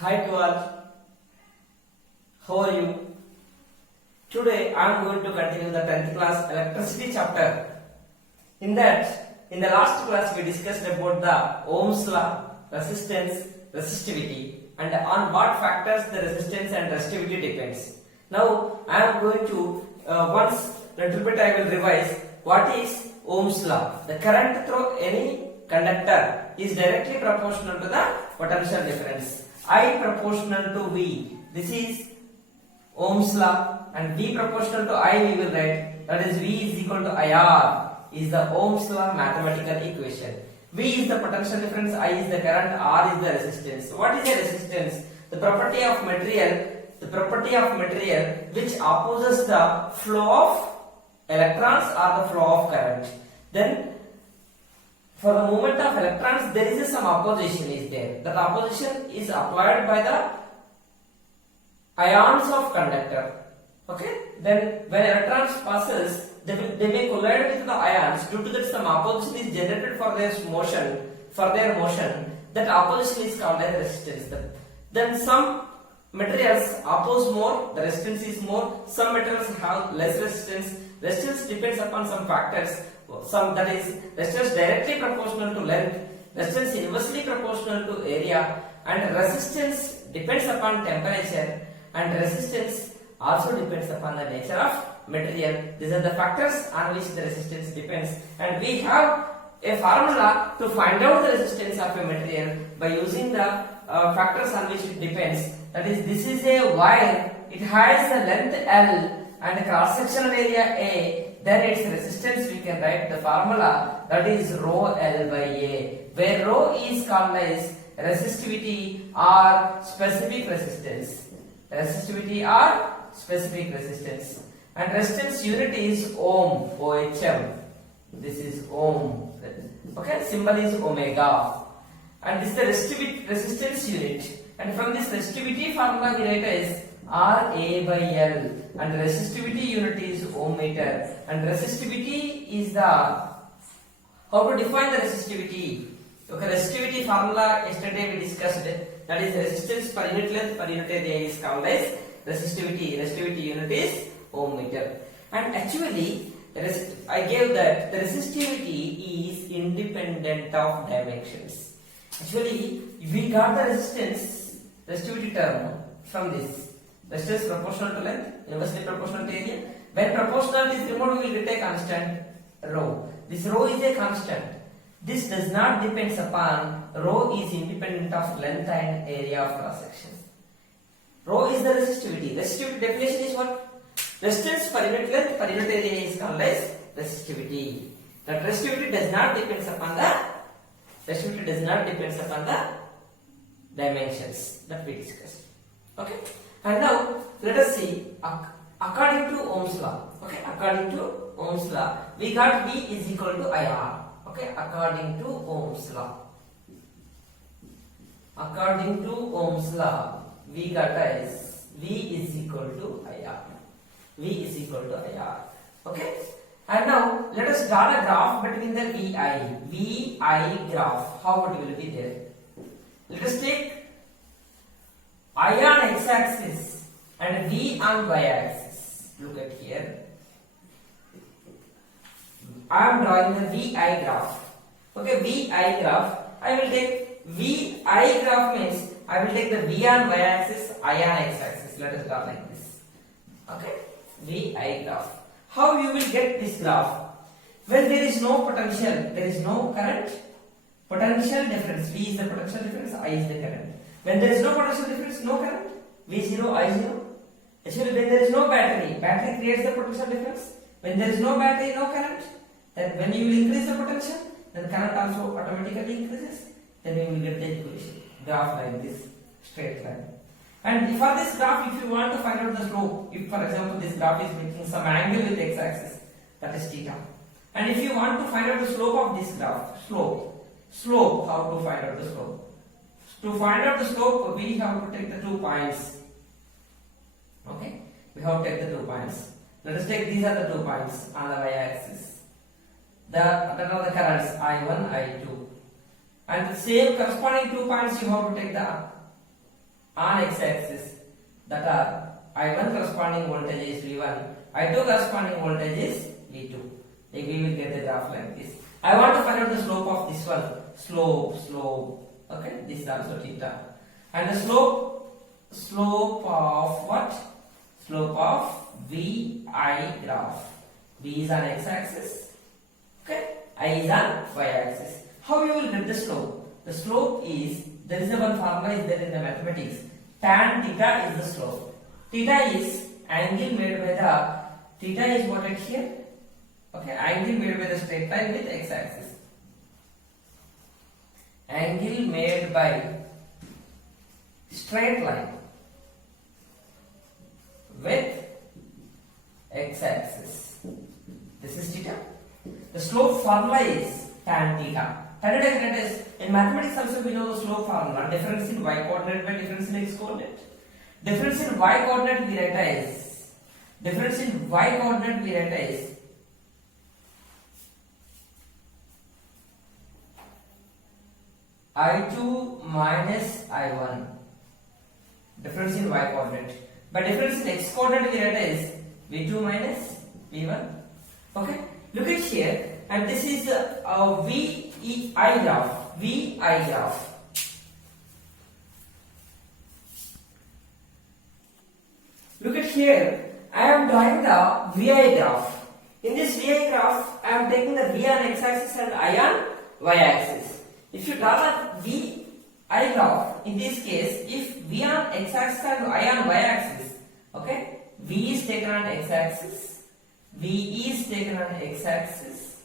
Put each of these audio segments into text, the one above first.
Hi to all, how are you? Today I am going to continue the 10th class electricity chapter. In the last class we discussed about the Ohm's law, resistance, resistivity and on what factors the resistance and resistivity depends. Now I am going to once little bit I will revise what is Ohm's law. The current through any conductor is directly proportional to the potential difference. I proportional to V. This is Ohm's law, and V proportional to I we will write, that is V is equal to IR is the Ohm's law mathematical equation. V is the potential difference, I is the current, R is the resistance. What is the resistance? The property of material which opposes the flow of electrons or the flow of current. Then for the movement of electrons there is some opposition is there. That opposition is applied by the ions of conductor. Okay, then when electrons passes they may collide with the ions. Due to that some opposition is generated for their motion. That opposition is called as resistance. Then some materials oppose more, the resistance is more. Some materials have less resistance. Resistance depends upon some factors. Some, that is, resistance directly proportional to length, resistance inversely proportional to area, and resistance depends upon temperature, and resistance also depends upon the nature of material. These are the factors on which the resistance depends, and we have a formula to find out the resistance of a material by using the factors on which it depends. That is, this is a wire, it has the length L and cross sectional area A. Then its resistance we can write the formula, that is rho L by A, where rho is called as resistivity or specific resistance. Resistivity or specific resistance. And resistance unit is ohm, OHM. This is ohm. Okay, symbol is omega. And this is the resistance unit. And from this resistivity formula we write as RA by L, and resistivity unit is ohm meter, and resistivity is the, how to define the resistivity? Okay, resistivity formula yesterday we discussed it, that is resistance per unit length per unit area is called as resistivity unit is ohm meter. And actually I gave that the resistivity is independent of dimensions. Actually we got the resistivity term from this. Resistance proportional to length, inversely proportional to area. When proportional is removed, we will get a constant rho. This rho is a constant. This does not depend upon, rho is independent of length and area of cross section. Rho is the resistivity. Resistivity definition is what? Resistance per unit length per unit area is called as resistivity. That resistivity does not depend upon the dimensions that we discussed. Okay. And now let us see according to Ohm's law. Okay, according to Ohm's law, we got V is equal to IR. Okay, according to Ohm's law. According to Ohm's law, we got as V is equal to IR. V is equal to IR. Okay, and now let us draw a graph between the VI graph. How it will be there? Let us take I on x-axis and V on y-axis. Look at here. I am drawing the VI graph. Okay, VI graph. I will take VI graph means I will take the V on y-axis, I on x-axis. Let us draw like this. Okay, VI graph. How you will get this graph? When there is no potential, there is no current. Potential difference. V is the potential difference, I is the current. When there is no potential difference, no current, V0, I0. Actually, when there is no battery creates the potential difference. When there is no battery, no current, then when you will increase the potential, then current also automatically increases. Then you will get the equation, graph like this, straight line. And for this graph, if you want to find out the slope, if for example this graph is making some angle with x-axis, that is theta. And if you want to find out the slope of this graph, slope, how to find out the slope? To find out the slope, we have to take the 2 points. Okay, we have to take the 2 points. Let us take, these are the 2 points on the y-axis. That are the currents I1, I2. And the same corresponding 2 points you have to take the on x-axis, that are I1 corresponding voltage is V1, I2 corresponding voltage is V2. Like we will get the graph like this. I want to find out the slope of this one. Slope. Okay, this is also theta. And the slope of what? Slope of VI graph. V is on x-axis. Okay, I is on y-axis. How you will get the slope? The slope is, there is a one formula is there in the mathematics. Tan theta is the slope. Theta is angle made by the, theta is what at here? Okay, angle made by the straight line with x-axis. Angle made by straight line with x-axis. This is theta. The slope formula is tan theta. Tan theta is, in mathematics also we know the slope formula. Difference in y coordinate by difference in x coordinate. Difference in y coordinate we write as, difference in y coordinate we write as I2 minus I1. Difference in y coordinate. But difference in x coordinate we write as V2 minus V1. Okay, look at here, and this is a VI graph. VI graph. Look at here, I am drawing the VI graph. In this VI graph, I am taking the V on x-axis and I on y-axis. If you draw the VI graph, in this case, if V on x-axis and I on y-axis, okay, V is taken on x-axis, V is taken on x-axis,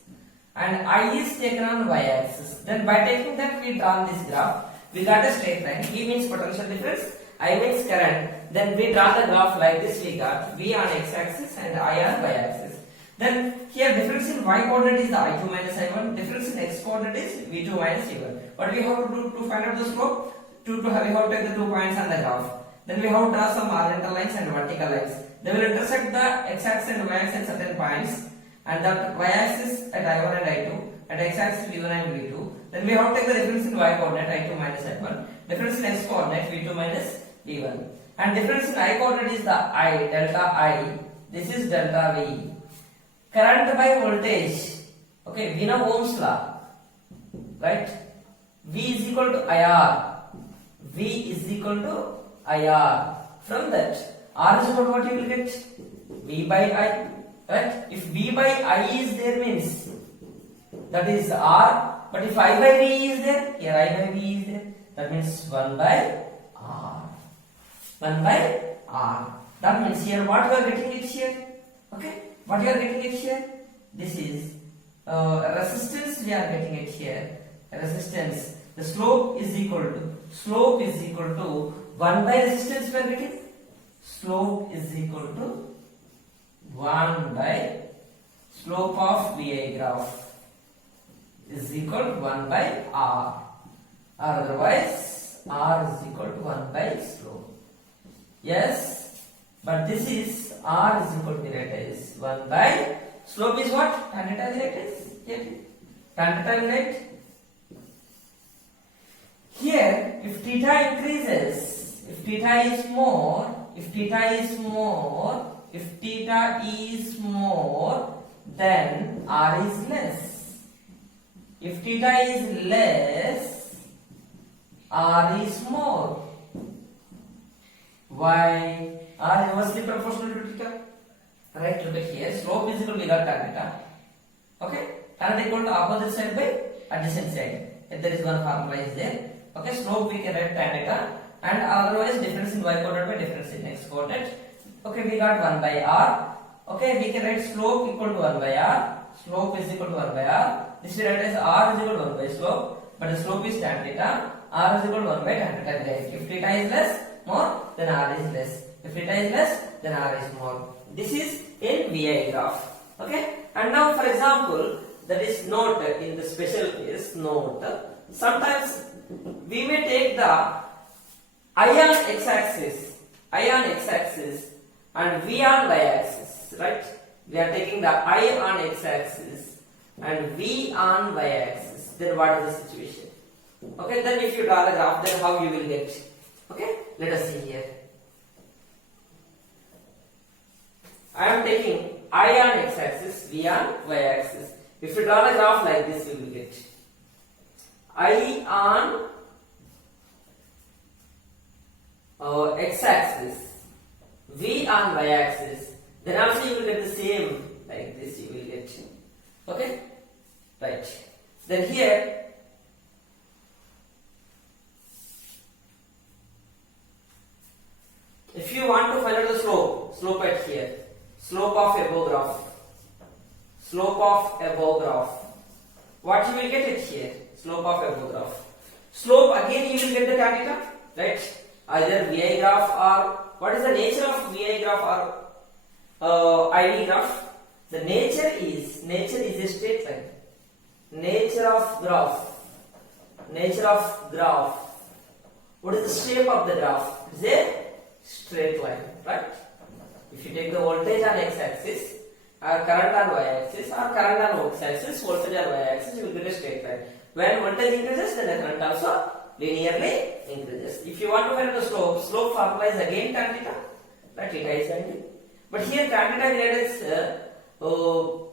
and I is taken on y-axis. Then by taking that, we draw this graph. We got a straight line. V means potential difference, I means current. Then we draw the graph like this. We got V on x-axis and I on y-axis. Then here difference in y coordinate is the I2 minus I1. Difference in x coordinate is V2 minus V1. What we have to do to find out the slope? We have to take the 2 points on the graph. Then we have to draw some horizontal lines and vertical lines. They will intersect the x-axis and y-axis at certain points, and the y-axis at I1 and I2, at x-axis V1 and V2. Then we have to take the difference in y coordinate I2 minus I1. Difference in x coordinate V2 minus V1. And difference in I coordinate is the I, delta I. This is delta V. Current by voltage. Okay, we know Ohm's law, right? V is equal to IR. V is equal to IR. From that, R is equal to what you will get? V by I. Right? If V by I is there means that is R. But if I by V is there, here I by V is there, that means 1 by R. 1 by R. That means here what we are getting it here? Okay? What you are getting it here? This is resistance we are getting it here. Resistance. The slope is equal to 1 by resistance we are getting. Slope is equal to 1 by slope of VI graph is equal to 1 by R. Otherwise, R is equal to 1 by slope. Yes, but this is R is equal to is 1 by slope is what? Tan theta is tan theta right. Here, if theta increases, if theta is more, then R is less. If theta is less, R is more. Why? R inversely proportional to theta. Right, look at here. Slope is equal to tan theta. Okay? Tan theta equal to opposite side by adjacent side. If there is one formula is there. Okay, slope we can write tan theta, and otherwise difference in y coordinate by difference in x coordinate. Okay, we got 1 by R. Okay, we can write slope equal to 1 by R. Slope is equal to 1 by R. This we write as R is equal to 1 by slope, but the slope is tan theta. R is equal to 1 by tan theta. If theta is less, more, then R is less. If theta is less, then R is more. This is in VI graph. Okay, and now for example, that is note in the special case, note. Sometimes we may take the I on x-axis and V on y-axis, right? We are taking the I on x-axis and V on y-axis. Then what is the situation? Okay, then if you draw the graph, then how you will get? Okay. let us see here. I am taking I on x-axis, V on y-axis. If you draw the graph like this, you will get I on x-axis, V on y-axis. Then also you will get the same like this. You will get, okay, right. Then here. If you want to find out the slope at here, slope of above graph, what you will get it here, slope of above graph. Slope again you will get the tan theta, right? Either VI graph or what is the nature of VI graph or IV graph? The nature is a straight line. Nature of graph. What is the shape of the graph? It is a straight line, right? If you take the voltage on x-axis, or current on y-axis, or current on x-axis, voltage on y-axis, you will get a straight line. When voltage increases, then the current also linearly increases. If you want to find the slope formula is again tan theta, right? Theta is angle. But here tan theta is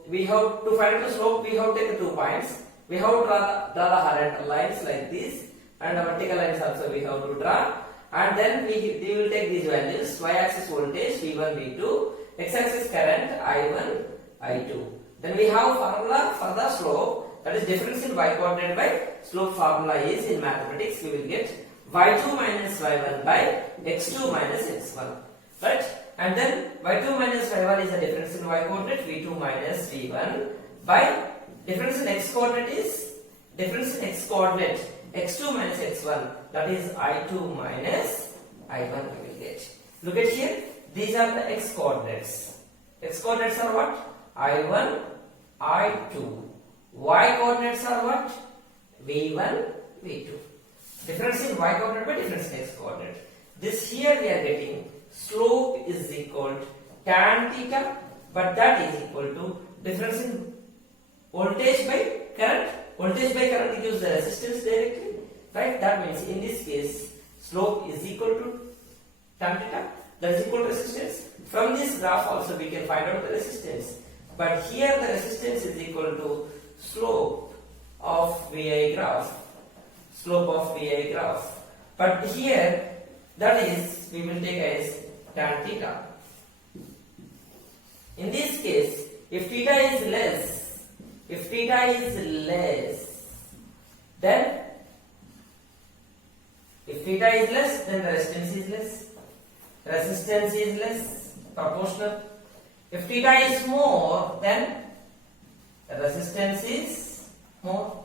we have to find the slope. We have to take 2 points. We have to draw the horizontal lines like this, and the vertical lines also we have to draw. And then we will take these values: y-axis voltage V1, V2, x-axis current I1, I2. Then we have formula for the slope, that is difference in y coordinate by slope formula is in mathematics we will get y2 minus y1 by x2 minus x1, right? And then y2 minus y1 is the difference in y coordinate, v2 minus v1 by difference in x coordinate is difference in x coordinate x2 minus x1, that is I2 minus I1 we will get. Look at here, these are the x coordinates. X coordinates are what? I1, I2. Y coordinates are what? V1, V2. Difference in y coordinate by difference in x coordinate. This here we are getting slope is equal to tan theta, but that is equal to difference in voltage by current. Voltage by current gives the resistance directly, right? That means in this case slope is equal to tan theta, that is equal to resistance. From this graph also we can find out the resistance, but here the resistance is equal to slope of VI graph. But here that is we will take as tan theta. In this case, if theta is less, then the resistance is less, proportional. If theta is more, then the resistance is more.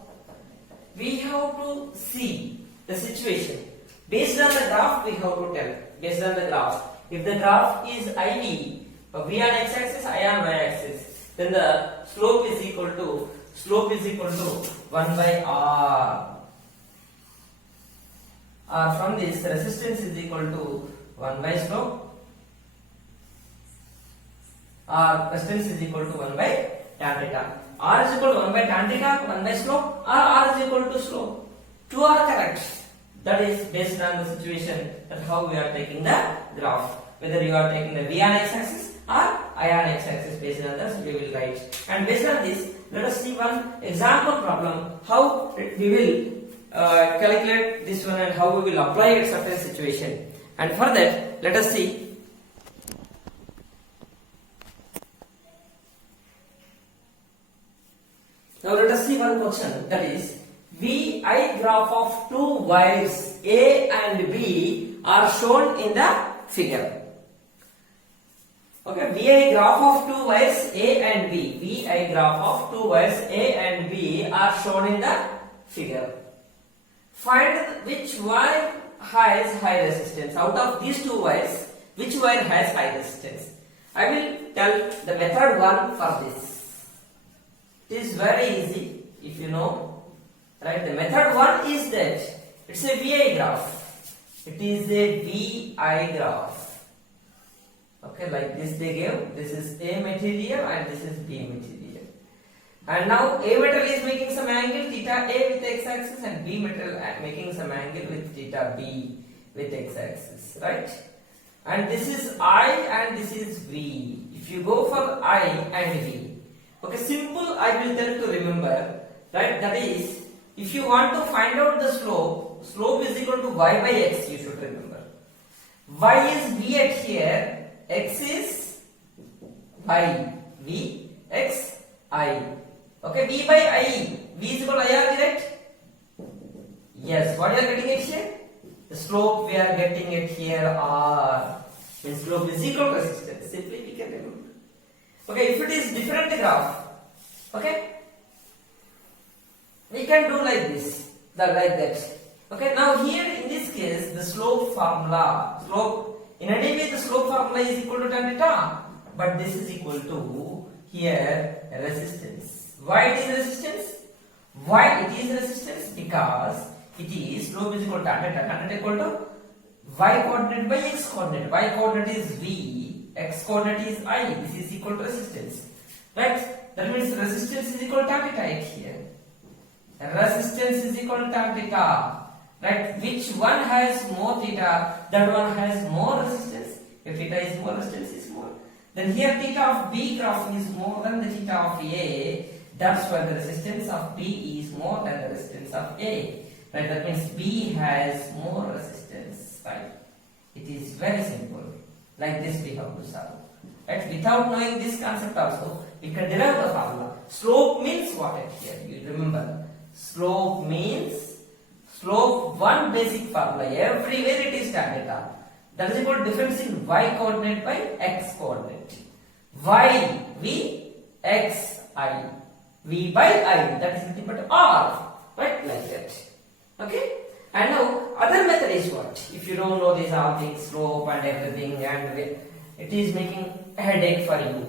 We have to see the situation. Based on the graph, we have to tell. Based on the graph, if the graph is IV, V on x-axis, I on y-axis, then the slope is equal to 1 by R. From this, resistance is equal to 1 by slope. Resistance is equal to 1 by tan theta. R is equal to 1 by tan theta, 1 by slope, or R is equal to slope. Two are correct. That is based on the situation that how we are taking the graph. Whether you are taking the V on x-axis or I on x-axis, based on this we will write. And based on this, let us see one example problem how we will calculate this one and how we will apply it certain situation. And for that, let us see. Now let us see one question, that is VI graph of two wires A and B are shown in the figure. Okay, VI graph of two wires A and B. VI graph of two wires A and B are shown in the figure. Find which wire has high resistance. Out of these two wires, which wire has high resistance? I will tell the method one for this. It is very easy if you know. Right? The method one is that it's a VI graph. It is a VI graph. Okay, like this they gave. This is A material and this is B material. And now A metal is making some angle theta A with x-axis and B metal making some angle with theta B. with x-axis, right? And this is I and this is V. If you go for I and V, okay, simple I will tell to remember, right? That is, if you want to find out the slope is equal to y by x, you should remember. Y is V at here, x is I, V, x, I. Okay, V by I, V is equal to I, are we right? Yes, what you are getting it here? The slope we are getting it here R. When slope is equal to resistance, simply we can remember. Okay, if it is different graph, okay, we can do like this, like that. Okay, now here in this case, the slope formula, in any way the slope formula is equal to tan theta, but this is equal to here resistance. Why it is resistance? Why it is resistance? Because it is slope is equal to tan theta equal to y coordinate by x coordinate. Y coordinate is V, x coordinate is I. This is equal to resistance, right? That means resistance is equal to tan theta here. Resistance is equal to tan theta, right? Which one has more theta? That one has more resistance. If theta is more, resistance is more. Then here theta of B graph is more than the theta of A. That's why the resistance of B is more than the resistance of A. Right? That means B has more resistance. Right? It is very simple. Like this we have to solve. Right? Without knowing this concept also, we can derive the formula. Slope means what here? You remember. Slope means one basic formula. Everywhere it is tan theta. That is equal to difference in y coordinate by x coordinate. Y V x I. V by I. That is nothing but R. Right? Like that. Okay? And now other method is what? If you don't know these all things, slope and everything, and it is making a headache for you.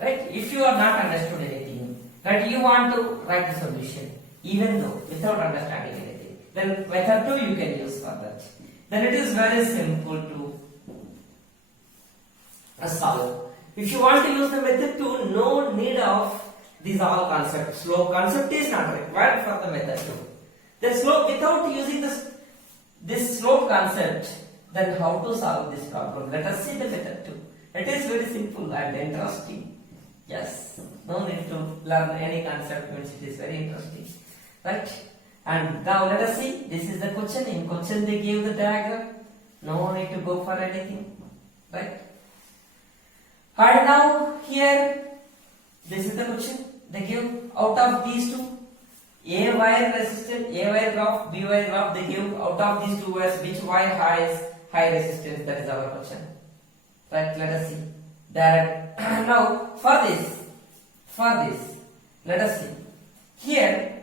Right? If you are not understood anything, right, you want to write the solution, even though without understanding anything, then method 2 you can use for that. Then it is very simple to solve. If you want to use the method 2, no need of these all concepts. Slope concept is not required for the method 2. The slope, without using this slope concept, then how to solve this problem? Let us see the method 2. It is very simple and interesting. Yes, no need to learn any concept, means it is very interesting. Right? And now let us see. This is the question. In question they give the diagram. No need to go for anything. Right? And now here, this is the question. They give out of these two, A wire resistance, A wire graph, B wire graph, they give out of these two wires which wire has high resistance. That is our question. Right? Let us see. That now for this, let us see. Here,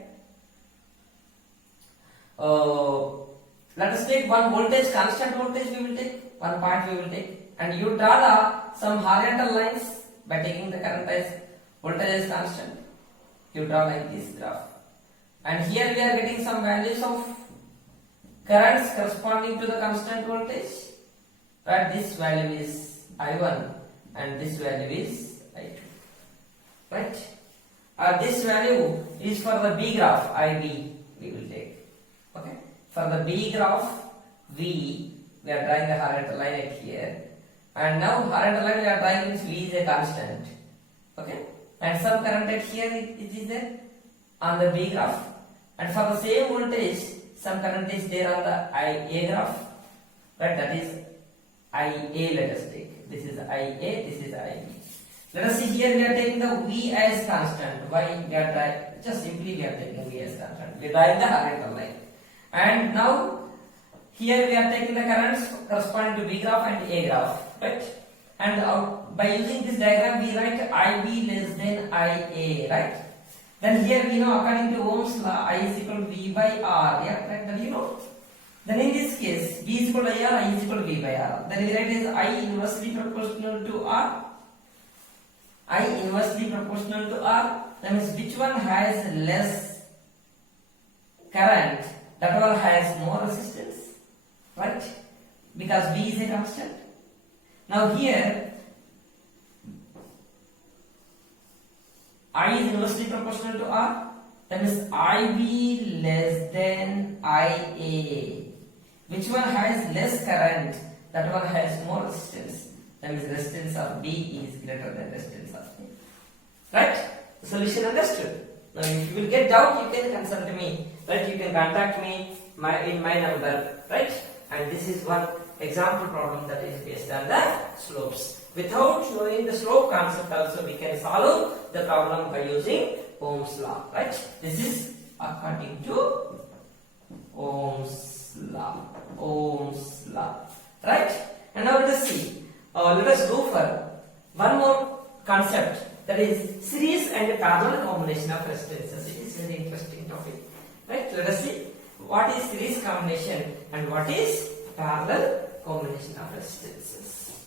let us take one voltage, constant voltage we will take, one point we will take, and you draw some horizontal lines by taking the current as voltage is constant. You draw like this graph, and here we are getting some values of currents corresponding to the constant voltage. Right? This value is I1 and this value is I2. Right? This value is for the B graph, IB we will take. Okay? For the B graph, V, we are drawing the horizontal line at here. And now horizontal line we are drawing means V is a constant. Okay? And some current at here it is there on the B graph. And for the same voltage, some current is there on the IA graph. Right? That is IA, let us take. This is IA, this is IB. Let us see here we are taking the V as constant. Why we are trying? Just simply we are taking V as constant. We are drawing the horizontal line. And now here we are taking the currents corresponding to B graph and A graph. Right? And by using this diagram we write IB less than IA. Right? Then here we know according to Ohm's law I is equal to V by R. Yeah, right? That you know. Then in this case V is equal to IR, I is equal to V by R. Then we write as I inversely proportional to R. I inversely proportional to R. That means which one has less current, that one has more resistance. Right? Because V is a constant. Now here I is inversely proportional to R. That means IB less than IA. which one has less current, that one has more resistance. That means resistance of B is greater than resistance of A. Right? The solution understood. Now if you will get doubt, you can consult me. Right? You can contact me in my number. Right? And this is one example problem that is based on the slopes. Without showing the slope concept also, we can solve the problem by using Ohm's law. Right? This is according to Ohm's law. Ohm's law. Right? And now let us see. Let us go for one more concept, that is series and parallel combination of resistances. It is very interesting topic. Right? Let us see what is series combination and what is parallel combination of resistances.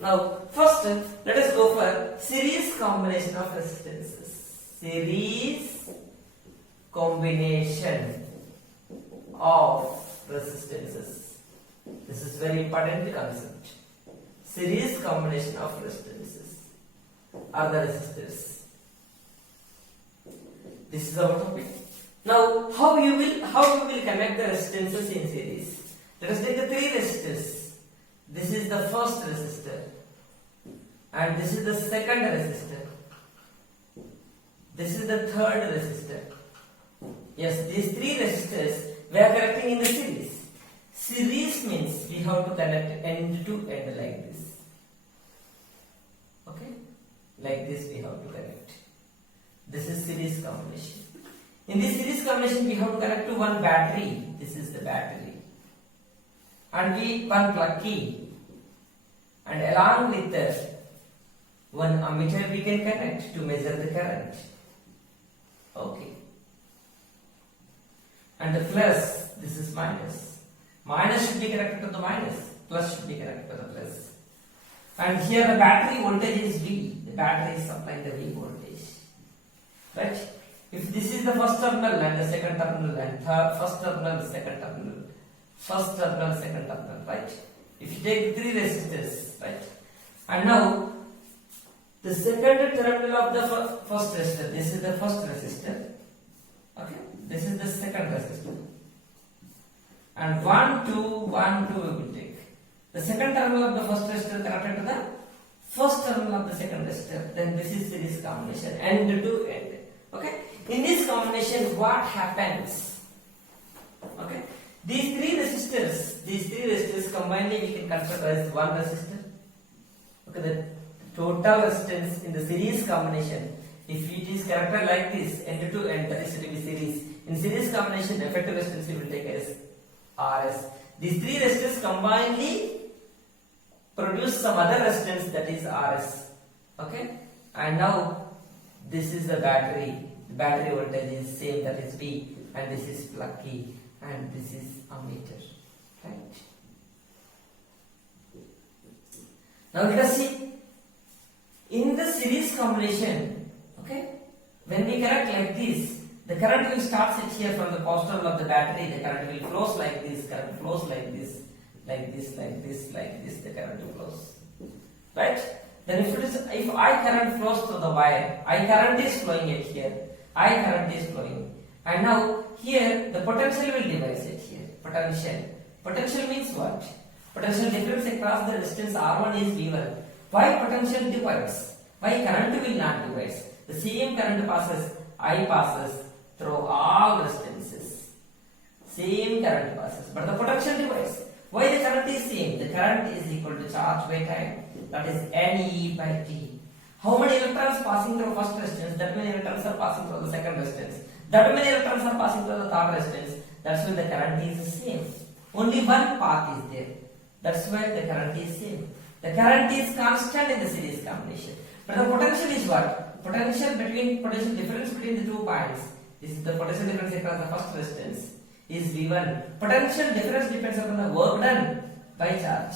Now, first let us go for series combination of resistances. Series combination of resistances. This is very important concept. Series combination of resistances or the resistors. This is our topic. Now, how you will connect the resistances in series? Let us take the three resistors. This is the first resistor, and this is the second resistor. This is the third resistor. Yes, these three resistors we are connecting in the series. Series means we have to connect end to end like this. Okay? Like this we have to connect. This is series combination. In this series combination we have to connect to one battery. This is the battery. And one plug key. And along with one ammeter we can connect to measure the current. Okay. And the plus, this is minus. Minus should be connected to the minus. Plus should be connected to the plus. And here the battery voltage is V. The battery is supplying the V voltage. Right? If this is the first terminal and the second terminal and first terminal, second terminal, first terminal, second terminal, right? If you take three resistors, right? And now the second terminal of the first resistor, this is the first resistor. Okay? This is the second resistor. And 1, 2, 1, 2 we will take. The second terminal of the first resistor connected to the first terminal of the second resistor. Then this is series combination, end to end. Okay? In this combination, what happens? Okay? These three resistors combined we can consider as one resistor. Okay, the total resistance in the series combination, if it is connected like this, end to end, that is to be series. In series combination, effective resistance we will take as RS. These three resistors combinedly produce some other resistance, that is RS. Okay? And now this is the battery. The battery voltage is same, that is V, and this is plug key, and this is ammeter. Right? Now let us see. In the series combination, okay, when we connect like this, the current will start here from the positive of the battery. The current will flows like this. Current flows like this, like this, like this, like this. The current will flows. Right? Then if I current flows through the wire, I current is flowing it here. I current is flowing. And now here the potential will divide it here. Potential. Potential means what? Potential difference across the distance R1 is V1. Why potential divides? Why current will not divide? The same current passes, I passes through all distances. Same current passes, but the potential divides. Why the current is same? The current is equal to charge by time. That is NE by T. How many electrons passing through first resistance? That many electrons are passing through the second resistance. That many electrons are passing through the third resistance. That's why the current is the same. Only one path is there. That's why the current is same. The current is constant in the series combination. But the potential is what? Potential difference between the 2 points. This is the potential difference across the first resistance is V1. Potential difference depends upon the work done by charge.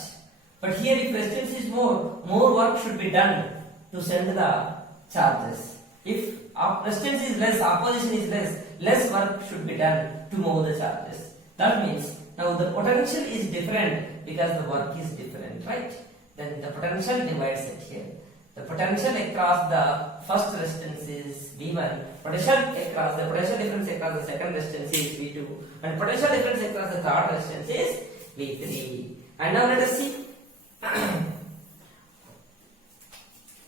But here if resistance is more work should be done to send the charges. If resistance is less, opposition is less work should be done to move the charges. That means now the potential is different because the work is different, right? Then the potential divides it here. The potential across the first resistance is V1. The potential difference across the second resistance is V2, and potential difference across the third resistance is V3. And now let us see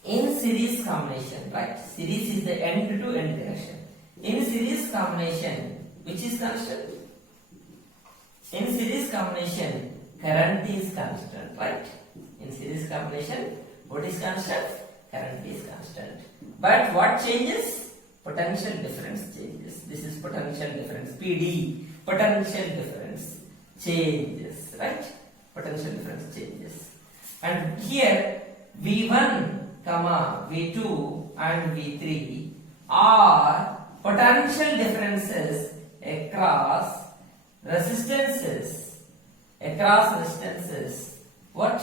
in series combination, right? Series is the end-to-end connection. In series combination, which is constant? In series combination, current is constant, right? In series combination, what is constant? Current is constant. But what changes? Potential difference changes. This is potential difference, PD. Potential difference changes, right? Potential difference changes. And here, V1, V2 and V3 are potential differences across resistances. What?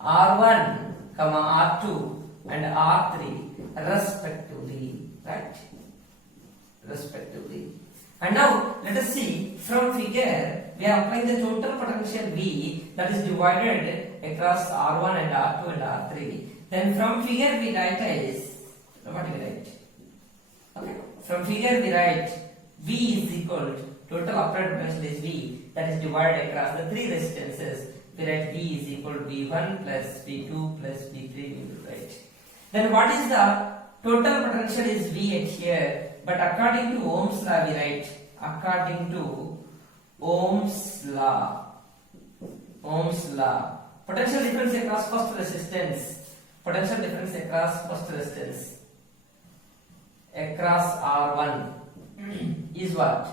R1, R2 and R3 respectively, right? Respectively. And now let us see from figure, we are applying the total potential V that is divided across R1 and R2 and R3. Then from figure we write as, what we write? Okay. From figure we write V is equal to total applied potential is V that is divided across the three resistances. We write V is equal to V1 plus V2 plus V3 we will write. Then what is the total potential is V at here, but according to Ohm's law we write, according to Ohm's law, potential difference across first resistance, across R1 is what?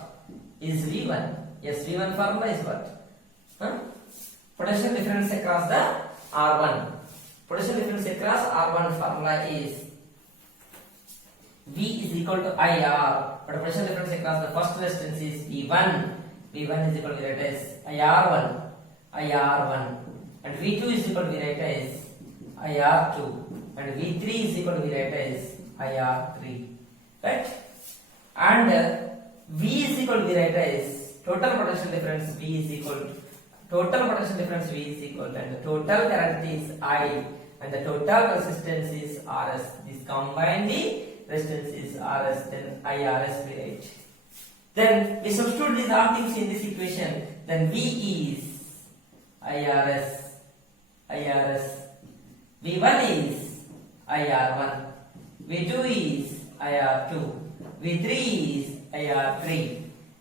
Is V1. Yes, V1 formula is what? Potential difference across the R1. Potential difference across R1 formula is V is equal to IR, but potential difference across the first resistance is V1. V1 is equal to IR1, and V2 is equal to IR2, and V3 is equal to IR3, right? And V is equal to total potential difference V is equal and the total current is I and the total resistance is Rs. This combined the resistance is Rs, then IRs we write. Then we substitute these all things in this equation. Then V is IRs, V1 is IR1, V2 is IR2, V3 is IR3,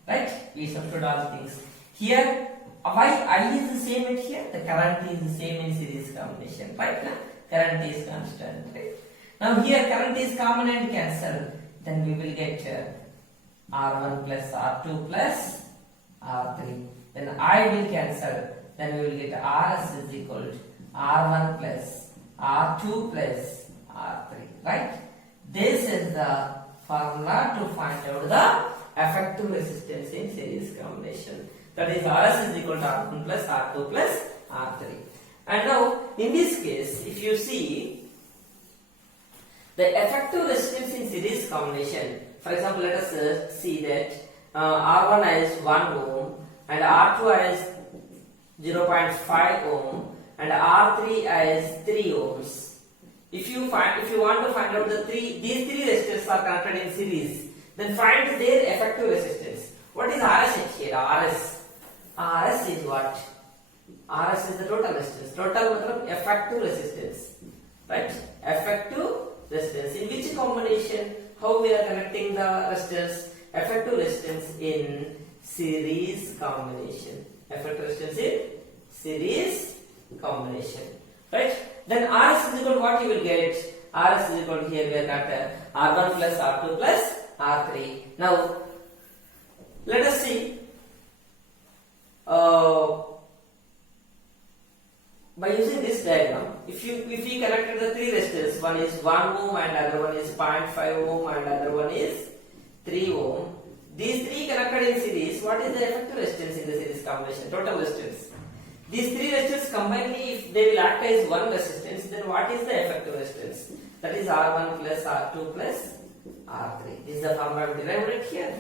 right? We substitute all things. Here, why I is the same at here? The current is the same in series combination, right? Current is constant, right? Now here current is common and cancelled. Then we will get R1 plus R2 plus R3. Then I will cancel. Then we will get Rs is equal to R1 plus R2 plus R3, right? This is the formula to find out the effective resistance in series combination. That is Rs is equal to R1 plus R2 plus R3. And now in this case, if you see the effective resistance in series combination, for example, let us see that R1 has 1 ohm and R2 has 0.5 ohm and R3 has 3 ohms. If you want to find out these three resistors are connected in series, then find their effective resistance. What is Rs here? Rs is what? Rs is the total resistance. Total means effective resistance, right? Effective resistance. In which combination? How we are connecting the resistors? Effective resistance in series combination. Effective resistance in series combination, right? Then Rs is equal to what you will get? Rs is equal to here we are got R1 plus R2 plus R3. Now let us see. By using this diagram, if we connected the three resistors, one is 1 ohm and other one is 0.5 ohm and other one is 3 ohm. These three connected in series, what is the effective resistance in the series combination? Total resistance. These three resistors combinedly, if they will act as one resistance, then what is the effective resistance? That is R1 plus R2 plus R3. This is the formula we derived it here.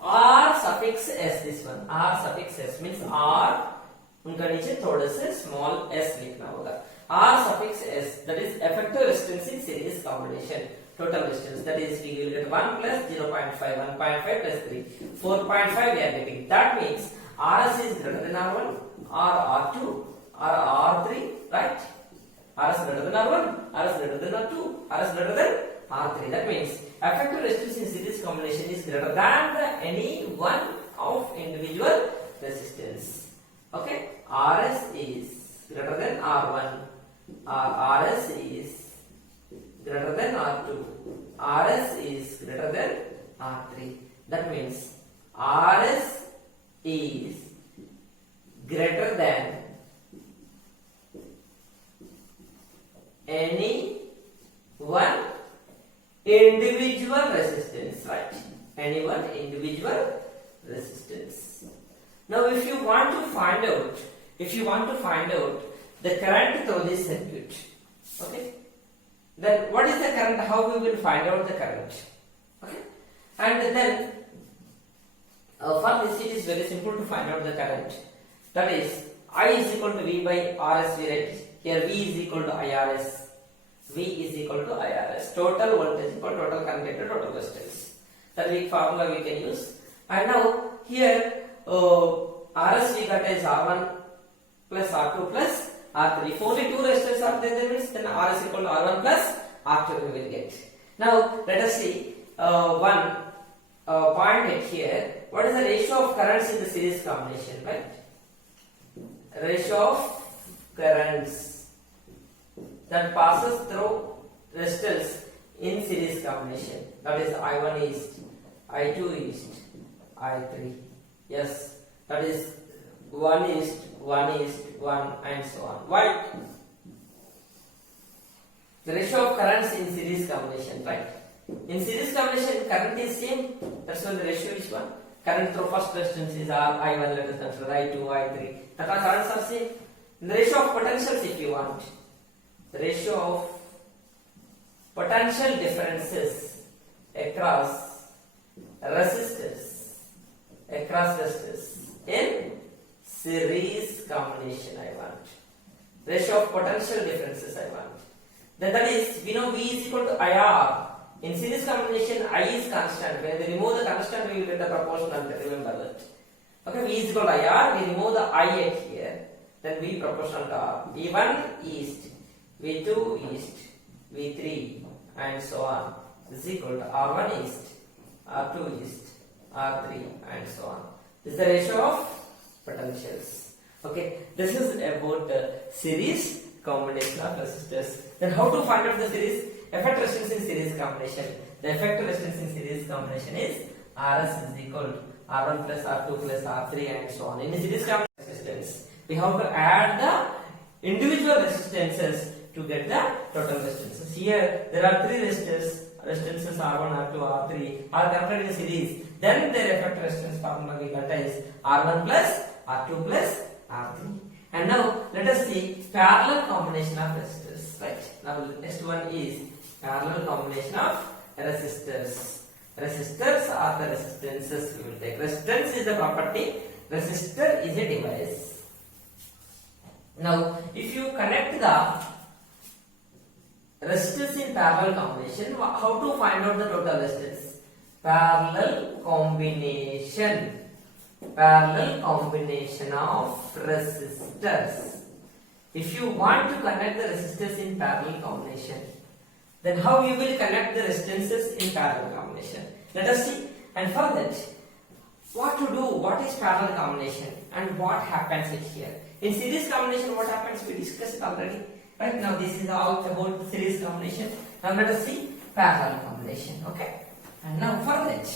R suffix S, this one. R suffix S means R उनका नीचे थोड़ा से small s लिखना होगा. R suffix S, that is effective resistance in series combination. Total resistance, that is we will get 1 plus 0.5, 1.5 plus 3, 4.5 we are getting. That means RS is greater than R1 or R2 or R3, right? RS greater than R1, RS greater than R2, RS greater than R3. That means effective resistance in series combination is greater than any one of individual resistance. Okay, RS is greater than R1 or RS is greater than R2, RS is greater than R3. That means RS is greater than any one individual resistance, right? Any one individual resistance. Now if you want to find out the current through this circuit, okay, then what is the current? How we will find out the current? Okay, and then for this it is very simple to find out the current. That is I is equal to V by RS. We write here V is equal to IRS. V is equal to IRS. Total voltage equal total current into total resistance. That weak formula we can use. And now here RS we got as R1 plus R2 plus R3. If only two resistors are there, that means then R is equal to R1 plus R2 we will get. Now let us see one point at here. What is the ratio of currents in the series combination, right? Ratio of currents that passes through resistors in series combination. That is I1 is, I2 is, I3. Yes, that is 1 is 1 is 1 and so on. Why? The ratio of currents in series combination, right? In series combination, current is same. That's why the ratio is 1. Current through first resistance is I1, let us consider I2, I3. That are currents are same. In the ratio of potentials, if you want, the ratio of potential differences across resistors in series combination I want. Ratio of potential differences I want. Then that is, we know V is equal to IR. In series combination, I is constant. When we remove the constant, we will get the proportional. Remember that. Okay, V is equal to IR. We remove the I at here. Then V proportional to R. V1 east, V2 east, V3 and so on is equal to R1 east, R2 east, R3 and so on. This is the ratio of potentials. Okay, this is about the series combination of resistors. Then how to find out the series effect resistance in series combination? The effect resistance in series combination is RS is equal to R1 plus R2 plus R3 and so on. In the series combination resistance, we have to add the individual resistances to get the total resistances. Here there are three resistances R1, R2, R3 are connected in series. Then their effect resistance formula we got is R1 plus R2 plus R3. And now let us see parallel combination of resistors. Right. Now next one is parallel combination of resistors. Resistors are the resistances we will take. Resistance is the property. Resistor is a device. Now if you connect the resistors in parallel combination, how to find out the total resistance? Parallel combination of resistors. If you want to connect the resistors in parallel combination, then how you will connect the resistances in parallel combination? Let us see. And for that, what to do? What is parallel combination and what happens it here? In series combination, what happens? We discussed it already. Right now, this is all about the series combination. Now let us see parallel combination. Okay. And now for that,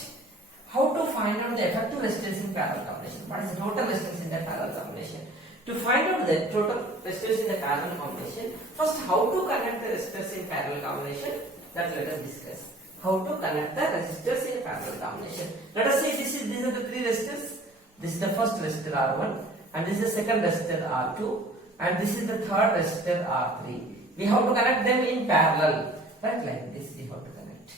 how to find out the effective resistance in parallel combination? What is the total resistance in the parallel combination? To find out the total resistance in the parallel combination, first how to connect the resistors in parallel combination? That let us discuss. How to connect the resistors in parallel combination? Let us say these are the three resistors. This is the first resistor R1, and this is the second resistor R2, and this is the third resistor R3. We have to connect them in parallel. Right, like this we have to connect.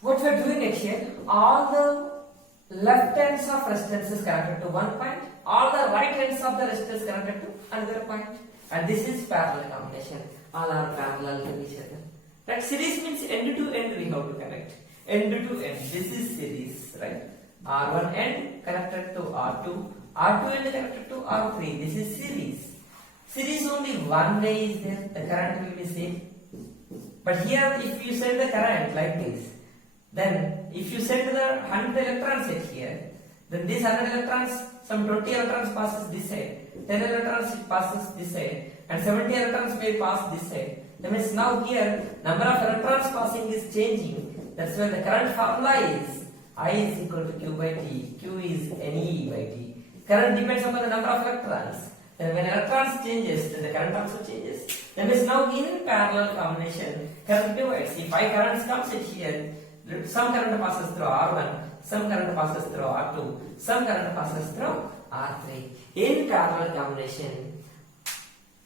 What we are doing it here, all the left ends of resistance is connected to one point, all the right ends of the resistance connected to another point, and this is parallel combination. All are parallel to each other. Right? Series means end to end we have to connect. End to end. This is series, right? R1 end connected to R2, R2 end connected to R3. This is series. Series only one way is there. The current will be same. But here, if you send the current like this, then if you send the 100 electrons at here, then these 100 electrons, some 20 electrons passes this side, 10 electrons passes this side, and 70 electrons may pass this side. That means now here number of electrons passing is changing. That's why the current formula is I is equal to Q by T. Q is NE by T. Current depends upon the number of electrons. Then when electrons changes, then the current also changes. That means now in parallel combination, current divides. If I currents comes at here, some current passes through R1, some current passes through R2, some current passes through R3. In parallel combination,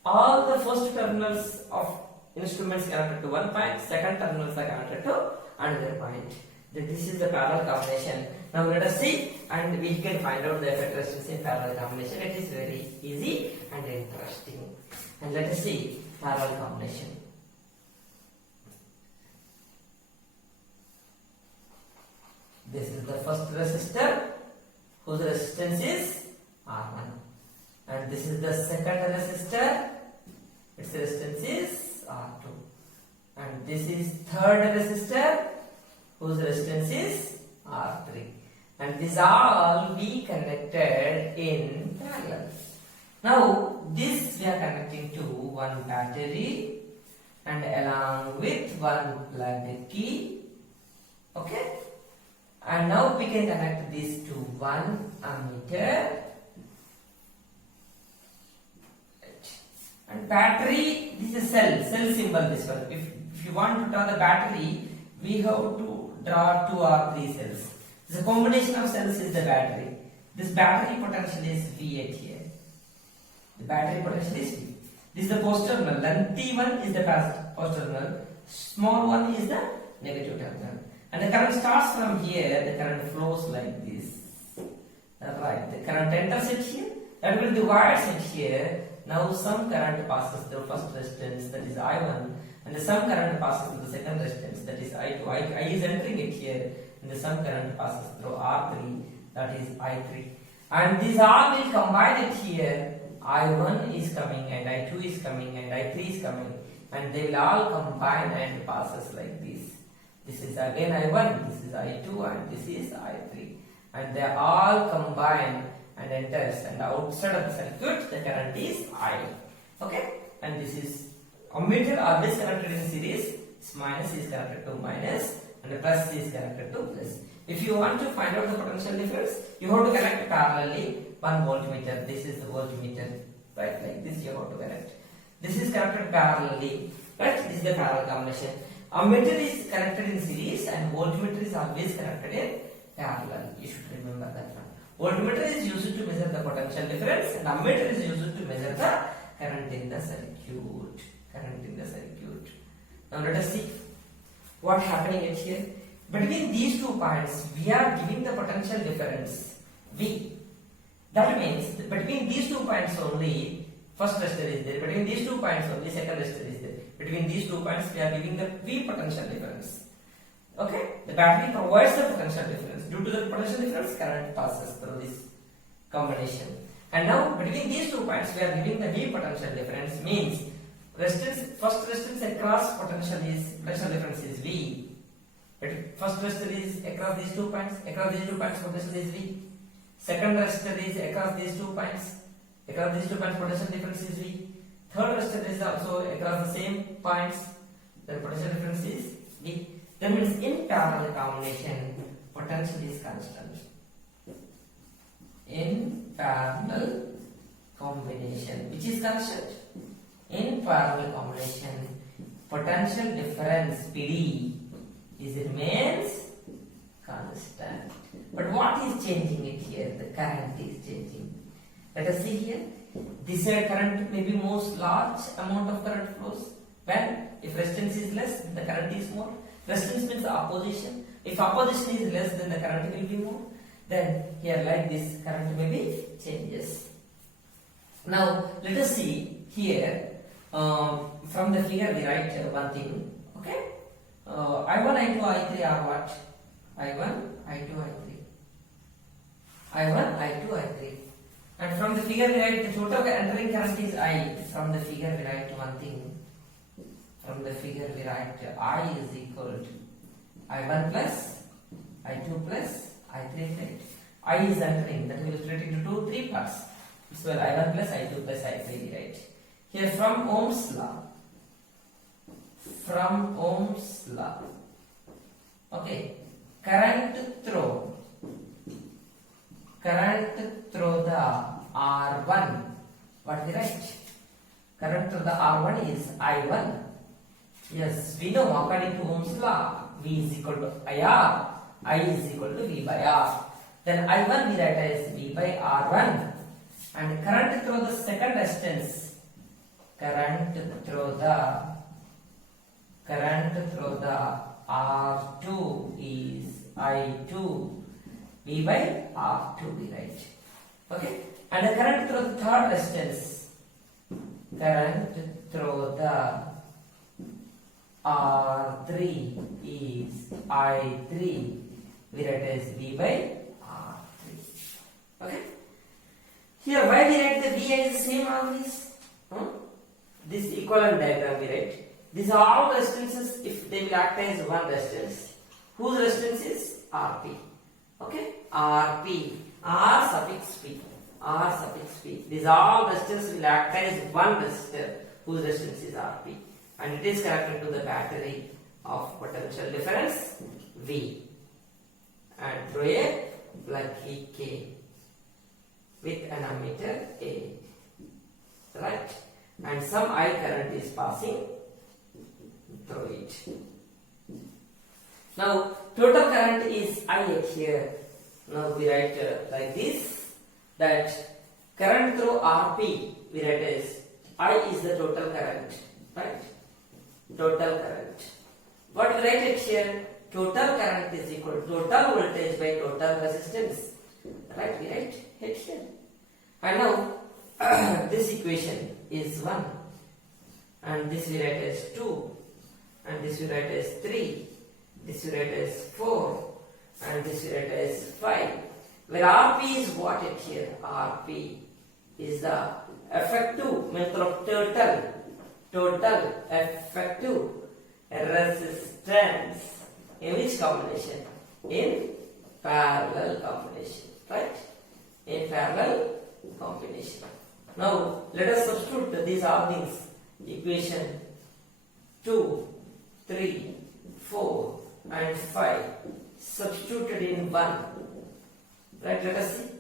all the first terminals of instruments connected to one point, second terminals are connected to another point. This is the parallel combination. Now let us see, and we can find out the effect resistance in parallel combination. It is very easy and interesting. And let us see parallel combination. This is the first resistor whose resistance is R1, and this is the second resistor, its resistance is R2, and this is third resistor whose resistance is R3, and these all be connected in parallel. Now this we are connecting to one battery and along with one plug key. Okay. And now we can connect this to one ammeter. And battery, this is cell symbol this one. If you want to draw the battery, we have to draw 2 or 3 cells. The combination of cells is the battery. This battery potential is V at here. The battery potential is V. This is the positive terminal. Lengthy one is the positive terminal. Small one is the negative terminal. And the current starts from here, the current flows like this. Right, the current enters it here, that will divide it here. Now some current passes through first resistance, that is I1, and some current passes through the second resistance, that is I2. I is entering it here, and some current passes through R3, that is I3. And these all will combine it here. I1 is coming, and I2 is coming, and I3 is coming, and they will all combine and passes like this. This is again I1, this is I2, and this is I3, and they all combine and enters, and outside of the circuit the current is I. Okay, and this is ammeter always connected in series. Minus is connected to minus, and the plus is connected to plus. If you want to find out the potential difference, you have to connect parallelly one voltmeter. This is the voltmeter, right? Like this you have to connect. This is connected parallelly, right? This is the parallel combination. Ammeter is connected in series and voltmeter is always connected in parallel. You should remember that one. Voltmeter is used to measure the potential difference and ammeter is used to measure the current in the circuit. Now let us see what happening at here. Between these 2 points, we are giving the potential difference V. That means between these 2 points only, first resistor is there. Between these 2 points only, second resistor is there. Between these 2 points, we are giving the V potential difference. Okay, the battery provides the potential difference. Due to the potential difference, current passes through this combination. And now between these 2 points, we are giving the V potential difference. Means resistance, first resistance across potential difference is V. First resistor is across these 2 points. Across these 2 points, potential is V. Second resistor is across these 2 points. Across these 2 points, potential difference is V. Third resistor is also across the same points. The potential difference is V. That means in parallel combination, potential is constant. In parallel combination, which is constant. In parallel combination, potential difference PD remains constant. But what is changing it here? The current is changing. Let us see here. This side current may be most large amount of current flows. When if resistance is less, then the current is more. Resistance means opposition. If opposition is less, then the current will be more. then here like this current may be changes. Now let us see here from the figure we write one thing. Okay, I1, I2, I3 are what? I1, I2, I3. I1, I2, I3. And from the figure we write the total entering current is I. From the figure we write one thing. From the figure we write I is equal to I1 plus I2 plus I3, right? I is entering, that will split into three parts. So I1 plus I2 plus I3, right? Here from Ohm's law, okay, current through the R1, what we write? Current through the R1 is I1. Yes, we know according to Ohm's law, V is equal to IR, I is equal to V by R. Then I1 we write as V by R1, and current through the second resistance, current through the R2 is I2, V by R2 we write. Okay, and the current through the third resistance, current through the R3 is I3, we write as V by R3. Okay. Here, why we write the Vi is the same on this? This equivalent diagram we write. These are all resistances if they will act as one resistance. Whose resistance is Rp? Okay, Rp, R suffix P, R suffix P. These all resistors will act as one resistor whose resistance is Rp, and it is connected to the battery of potential difference V, and through a plug K with an ammeter A, right? And some I current is passing through it. Now total current is I here. Now we write like this, that current through Rp we write as I is the total current, right? Total current. What we write it here? Total current is equal to total voltage by total resistance. Right, we write it here. And now this equation is 1, and this we write as 2, and this we write as 3, this we write as 4, and this we write as 5. Where Rp is what it here? Rp is the effective method of total effective resistance. In which combination? In parallel combination, right? In parallel combination. Now let us substitute these all things. Equation 2, 3, 4 and 5 substituted in 1. Right, let us see.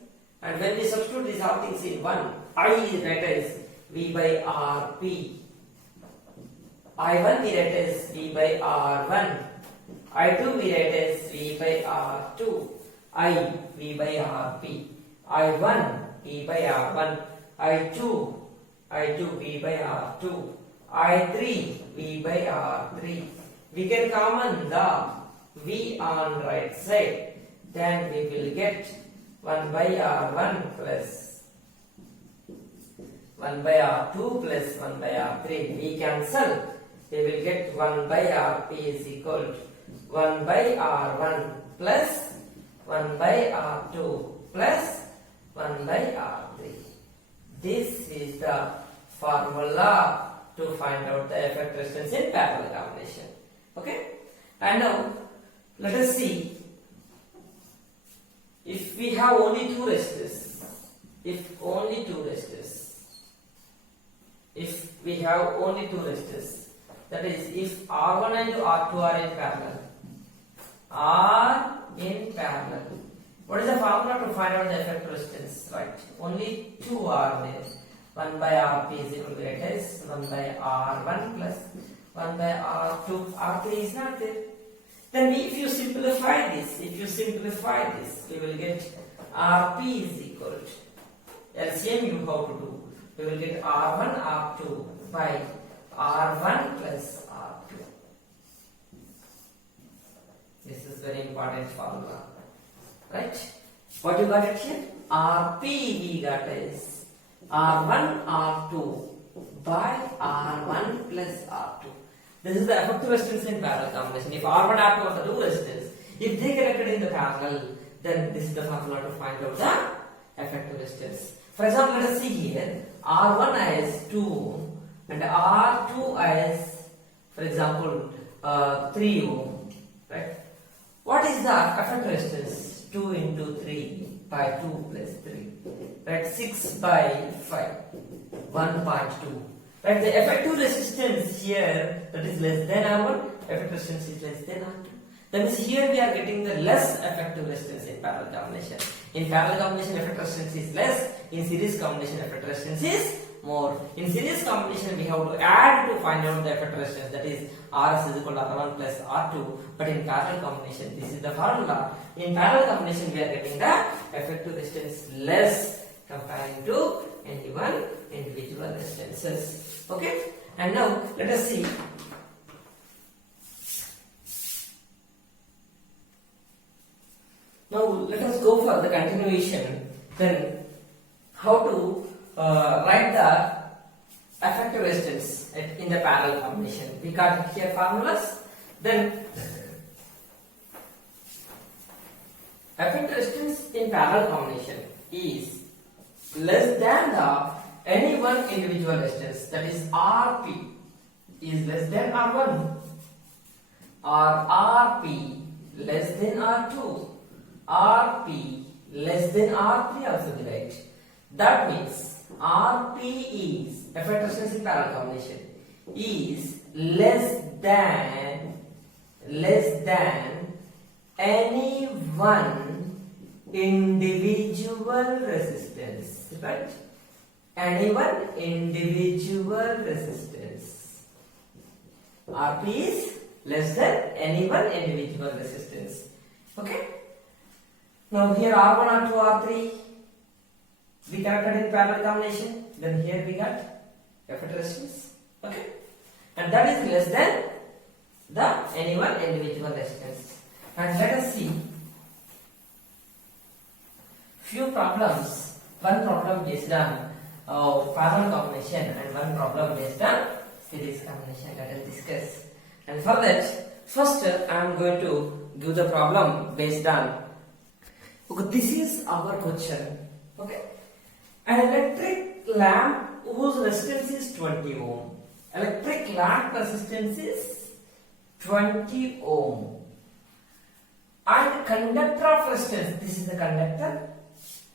And when we substitute these all things in 1, I is write as V by Rp. I1 we write as V by R1. I2 we write as V by R2. I V by Rp. I1 V by R1. I2 V by R2. I3 V by R3. We can common the V on right side. Then we will get 1 by R1 plus 1 by R2 plus 1 by R3. We cancel. We will get 1 by Rp is equal to 1 by R1 plus 1 by R2 plus 1 by R3. This is the formula to find out the effect resistance in parallel combination. Okay? And now let us see if we have only two resistors. If we have only two resistors, that is, if R1 and R2 are in parallel. What is the formula to find out the effect resistance? Right, only two are there. 1 by Rp is equal to as 1 by R1 plus 1 by R2. R3 is not there. Then if you simplify this, we will get Rp is equal to LCM you have to do. We will get R1 R2 by R1 plus R2. This is very important formula, right? What you got it here? Rp we got is R1 R2 by R1 plus R2. This is the effective resistance in parallel combination. If R1 R2 are the two resistors, if they connected in the parallel, then this is the formula to find out the effective resistance. For example, let us see here R1 as 2 and R2 as, for example, 3 ohm, right? What is the effective resistance? 2 into 3 by 2 plus 3, right? 6 by 5, 1.2. Right, the effective resistance here, that is less than R1, effective resistance is less than R2. That means here we are getting the less effective resistance in parallel combination. In parallel combination, effective resistance is less. In series combination, effective resistance is more. In series combination, we have to add to find out the effective resistance, that is Rs is equal to R1 plus R2. But in parallel combination, this is the formula. In parallel combination, we are getting the effective resistance less comparing to any one individual resistances. Okay, and now let us see let us go for the continuation. Then how to write the effective resistance in the parallel combination. We got here formulas. Then effective resistance in parallel combination is less than the any one individual resistance, that is Rp is less than R1 or Rp less than R2, Rp less than R3 also we write. That means Rp is effective resistance in parallel combination is less than any one individual resistance, right? Any one individual resistance. Rp is less than any one individual resistance. Okay. Now here R1, R2, R3 we connected in parallel combination. Then here we got effective resistance. Okay. And that is less than the any one individual resistance. And let us see few problems. One problem based on parallel combination and one problem based on series combination that I will discuss. And for that, first I am going to give the problem based on. Okay, this is our question. Okay, an electric lamp whose resistance is 20 ohm. Electric lamp resistance is 20 ohm. And conductor of resistance. This is the conductor.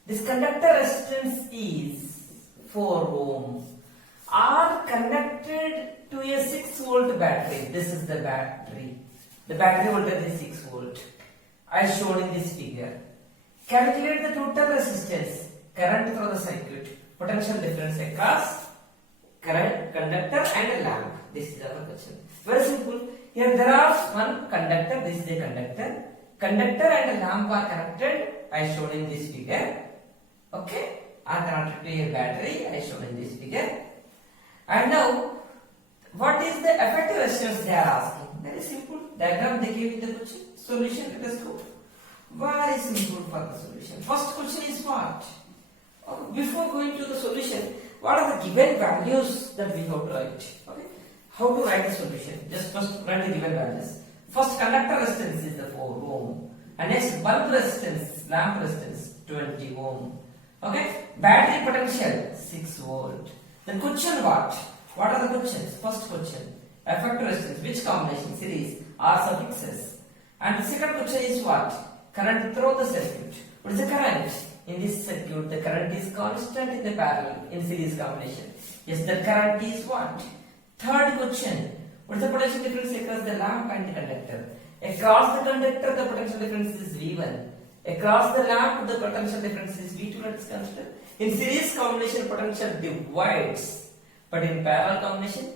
This conductor resistance is 4 ohm. Are connected to a 6 volt battery. This is the battery. The battery voltage is 6 volt. As shown in this figure. Calculate the total resistance, current through the circuit, potential difference across current, conductor and a lamp. This is our question. Very simple. Here there are one conductor. This is a conductor. Conductor and a lamp are connected as shown in this figure. Okay, are connected to a battery as shown in this figure. And now, what is the effective resistance they are asking? Very simple. Diagram they gave in the question. Solution, let us go. Very simple for the solution. First question is what? Before going to the solution, what are the given values that we have to write? Okay, how to write the solution? Just first write the given values. First, conductor resistance is the 4 ohm, and next bulb resistance, lamp resistance 20 ohm. Okay, battery potential 6 volt. Then question what? What are the questions? First question, effective resistance, which combination? Series R suffix S. And the second question is what? Current through the circuit. What is the current? In this circuit, the current is constant in the parallel, in series combination. Yes, the current is what? Third question, what is the potential difference across the lamp and the conductor? Across the conductor, the potential difference is V1. Across the lamp, the potential difference is V2, that is constant. In series combination, potential divides, but in parallel combination,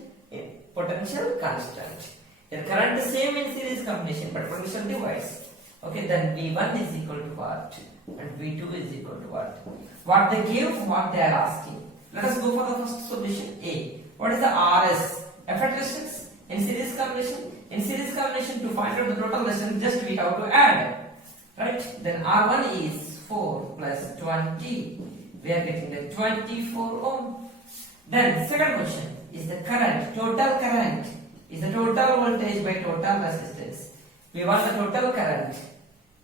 potential constant. The current is same in series combination, but potential divides. Okay, then V1 is equal to what? And V2 is equal to what? What they give, what they are asking. Let us go for the first solution. A. What is the RS? Effective resistance in series combination. In series combination, to find out the total resistance, just we have to add. Right? Then R1 is 4. 20. We are getting the 24 ohm. Then second question is the current. Total current is the total voltage by total resistance. We want the total current.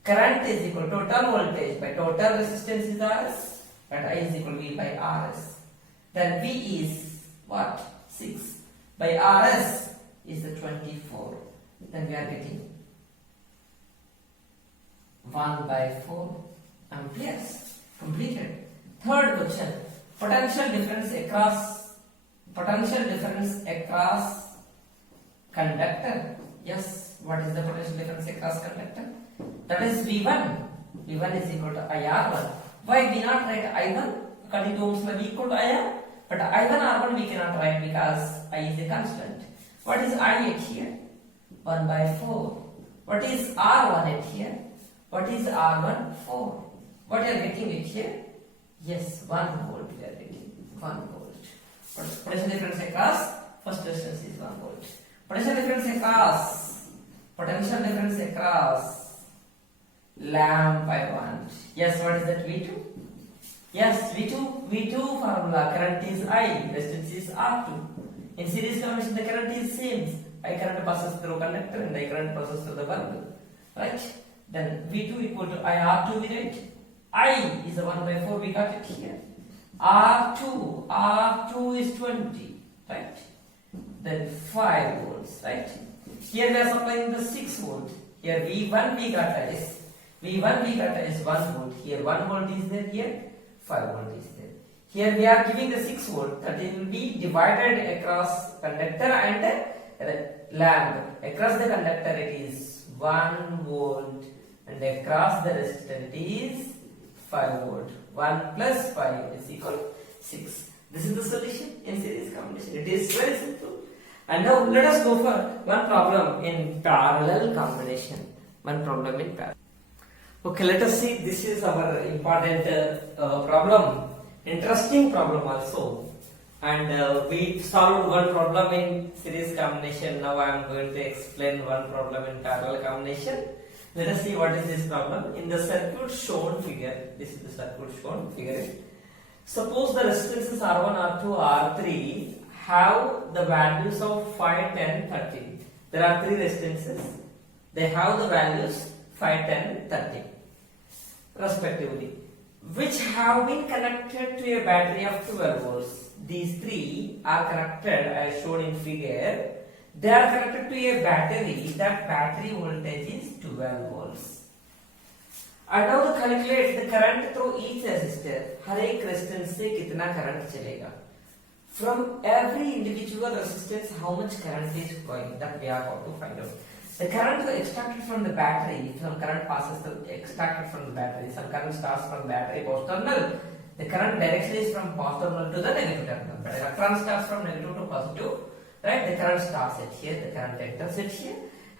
Current is equal to total voltage by total resistance is Rs, and I is equal to V by Rs. Then V is what? 6 by Rs is the 24. Then we are getting 1 by 4 amperes. Completed. Third question. Potential difference across conductor. Yes, what is the potential difference across conductor? That is V1. V1 is equal to IR1. Why we not write I1? According to Ohm's law, V equal to IR. But I1 R1 we cannot write because I is a constant. What is I at here? 1 by 4. What is R1 at here? What is R1? 4. What you are getting it here? Yes, 1 volt we are getting. 1 volt. Potential difference across first resistance is 1 volt. Potential difference across lamp I want. Yes, what is that? V2? Yes, V2 formula, current is I, resistance is R2. In series combination the current is same. I current passes through conductor and I current passes through the bulb. Right? Then V2 equal to I R2 we write. I is the 1 by 4 we got it here. R2 is 20. Right? Then 5 volts. Right? Here we are supplying the 6 volt. Here V1 we got is 1 volt. Here 1 volt is there. Here 5 volt is there. Here we are giving the 6 volt, that it will be divided across conductor and lamp. Across the conductor it is 1 volt and across the resistor it is 5 volt. 1 plus 5 is equal 6. This is the solution in series combination. It is very simple. And now let us go for one problem in parallel combination. Okay, let us see. This is our important problem. Interesting problem also. And we solved one problem in series combination. Now I am going to explain one problem in parallel combination. Let us see what is this problem. In the circuit shown figure, this is the circuit shown figure. Suppose the resistances R1, R2, R3 have the values of 5, 10, 30. There are 3 resistances. They have the values 5, 10, 30 respectively, which have been connected to a battery of 12 volts. These 3 are connected as shown in figure. They are connected to a battery. That battery voltage is 12 volts. And now to calculate the current through each resistor. हर एक resistance से कितना current चलेगा? From every individual resistance, how much current is flowing? That we are going to find out. The current extracted from the battery, some current passes through extracted from the battery, some current starts from battery positive terminal. The current direction is from positive terminal to the negative terminal. But electron starts from negative to positive, right? The current starts at here, the current enters at here.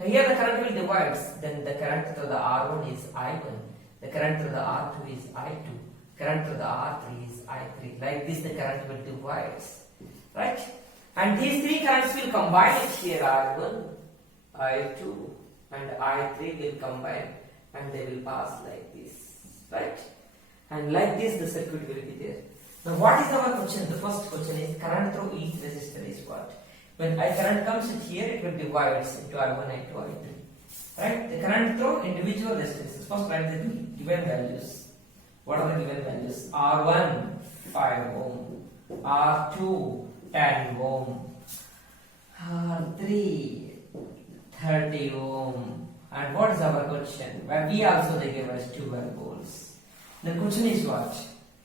Here the current will divide. Then the current through the R1 is I1. The current through the R2 is I2. Current through the R3 is I3. Like this, the current will divide, right? And these 3 currents will combine at here I1. I2 and I3 will combine and they will pass like this, right? And like this the circuit will be there. Now what is our question? The first question is current through each resistor is what? When I current comes in here, it will divide into I1, I2, I3. Right? The current through individual resistances. First write the given values. What are the given values? R1 5 ohm, R2 10 ohm, R3 30 ohm. And what is our question? Where we also they give us 12 volts. The question is what?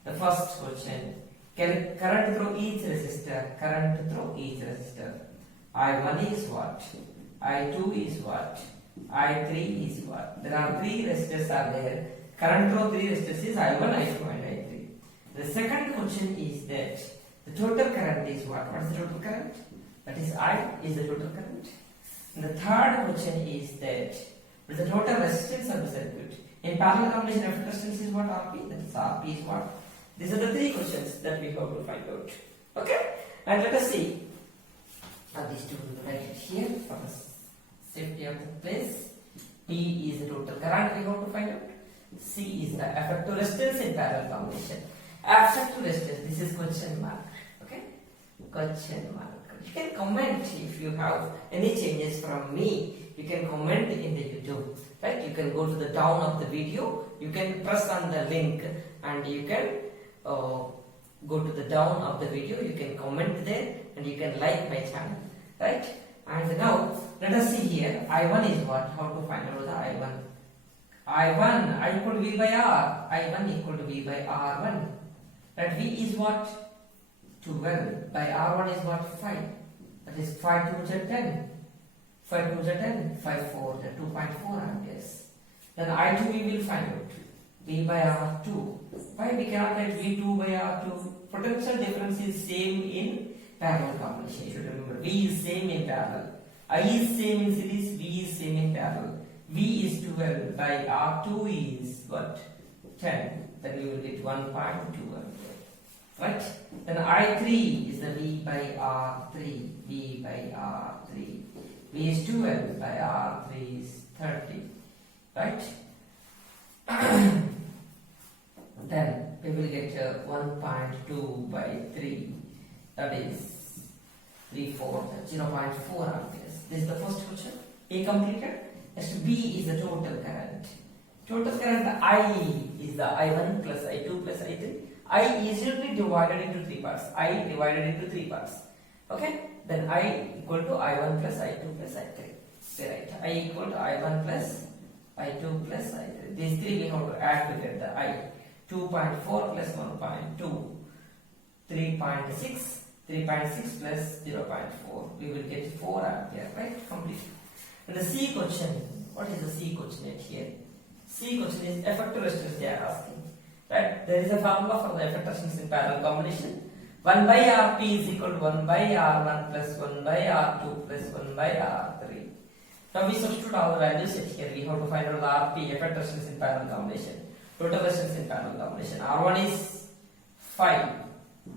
The first question. Current through each resistor. Current through each resistor. I1 is what? I2 is what? I3 is what? There are 3 resistors are there. Current through 3 resistors is I1, I2 and I3. The second question is that the total current is what? What is the total current? That is I is the total current. And the third question is that what is the total resistance of the circuit? In parallel combination, effective resistance is what? RP. That is RP is what? These are the 3 questions that we have to find out. Okay? And let us see. These two will write it here for the safety of the place. P is the total current we have to find out. C is the effective resistance in parallel combination. Effective resistance, this is question mark. Okay, question mark. You can comment if you have any changes from me. You can comment in the YouTube, right? You can go to the down of the video. You can press on the link and you can go to the down of the video. You can comment there and you can like my channel, right? And now let us see here. I1 is what? How to find out the I1? I1, I equal to V by R. I1 equal to V by R1. That V is what? 12. By R1 is what? 5. That is 5 2 is 10. 5 2 is 10. 5 4 is 2.4 amperes. Then I2 we will find out. V by R2. Why we cannot write V2 by R2? Potential difference is same in parallel combination. You should remember. V is same in parallel. I is same in series. V is same in parallel. V is 12 by R2 is what? 10. Then we will get 1.2 ampere. Right? Then I3 is the V by R3. V by R3. V is 12 by R3 is 30. Right? Then we will get 1.2 by 3. That is 0.4 amperes. This is the first question. A completed. Next B is the total current. Total current I is the I1 plus I2 plus I3. I is usually divided into 3 parts. I divided into 3 parts. Okay? Then I equal to I1 plus I2 plus I3. Say right. I equal to I1 plus I2 plus I3. These 3 we have to add to get the I. 2.4 plus 1.2. 3.6. 3.6 plus 0.4. We will get 4 ampere. Right? Complete. And the C question. What is the C question here? C question is effective resistance they are asking. Right? There is a formula for the effective resistance in parallel combination. 1 by Rp is equal to 1 by R1 plus 1 by R2 plus 1 by R3. Now we substitute all the values here. We have to find out the Rp effective resistance in parallel combination. Total resistance in parallel combination. R1 is 5,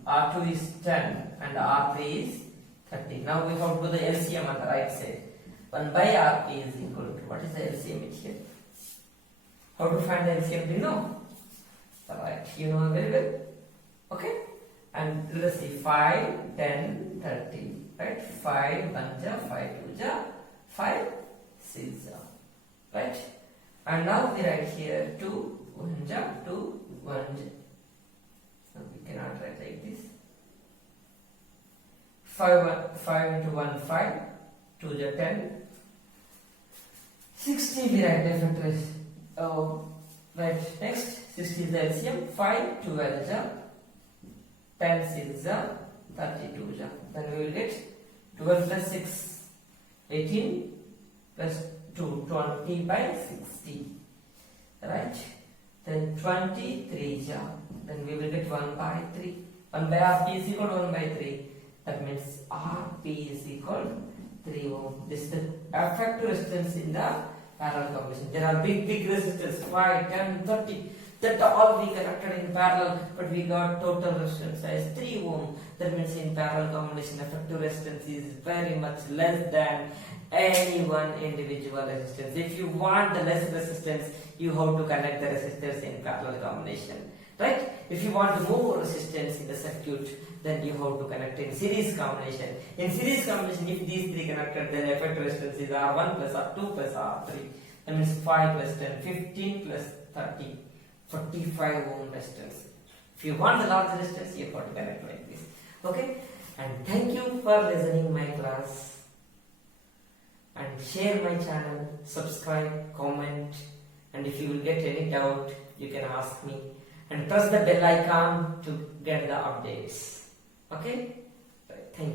R2 is 10 and R3 is 30. Now we have to do the LCM on the right side. 1 by Rp is equal to, what is the LCM here? How to find the LCM? Do you know? Alright, you know very well. Okay? And let's see, 5, 10, 30. Right? 5 1 ja, 5 2 ja, 5 6 ja. Right? And now we write here 2 1 ja, 2 1 ja. So we cannot write like this. 5 into 1 5, 2 ja 10. 60 we write effective. Right, next 60 is the LCM. 5 12 ja, 10 6 ja, 32 ja. Then we will get 12 plus 6 18 plus 2 20 by 60. Right? Then 23 ja. Then we will get 1 by 3. 1 by Rp is equal to 1 by 3. That means Rp is equal to 3 ohm. This is the effective resistance in the parallel combination. There are big resistors 5, 10, 30 that all we connected in parallel, but we got total resistance as 3 ohm. That means in parallel combination effective resistance is very much less than any one individual resistance. If you want the less resistance, you have to connect the resistors in parallel combination. Right? If you want more resistance in the circuit, then you have to connect in series combination. In series combination, if these 3 connected, then effective resistance is R1 plus R2 plus R3. That means 5 plus 10, 15 plus 30, 45 ohm resistance. If you want the large resistance, you have to connect like this. Okay? And thank you for listening my class. And share my channel, subscribe, comment, and if you will get any doubt, you can ask me. And press the bell icon to get the updates. Okay? Thank you.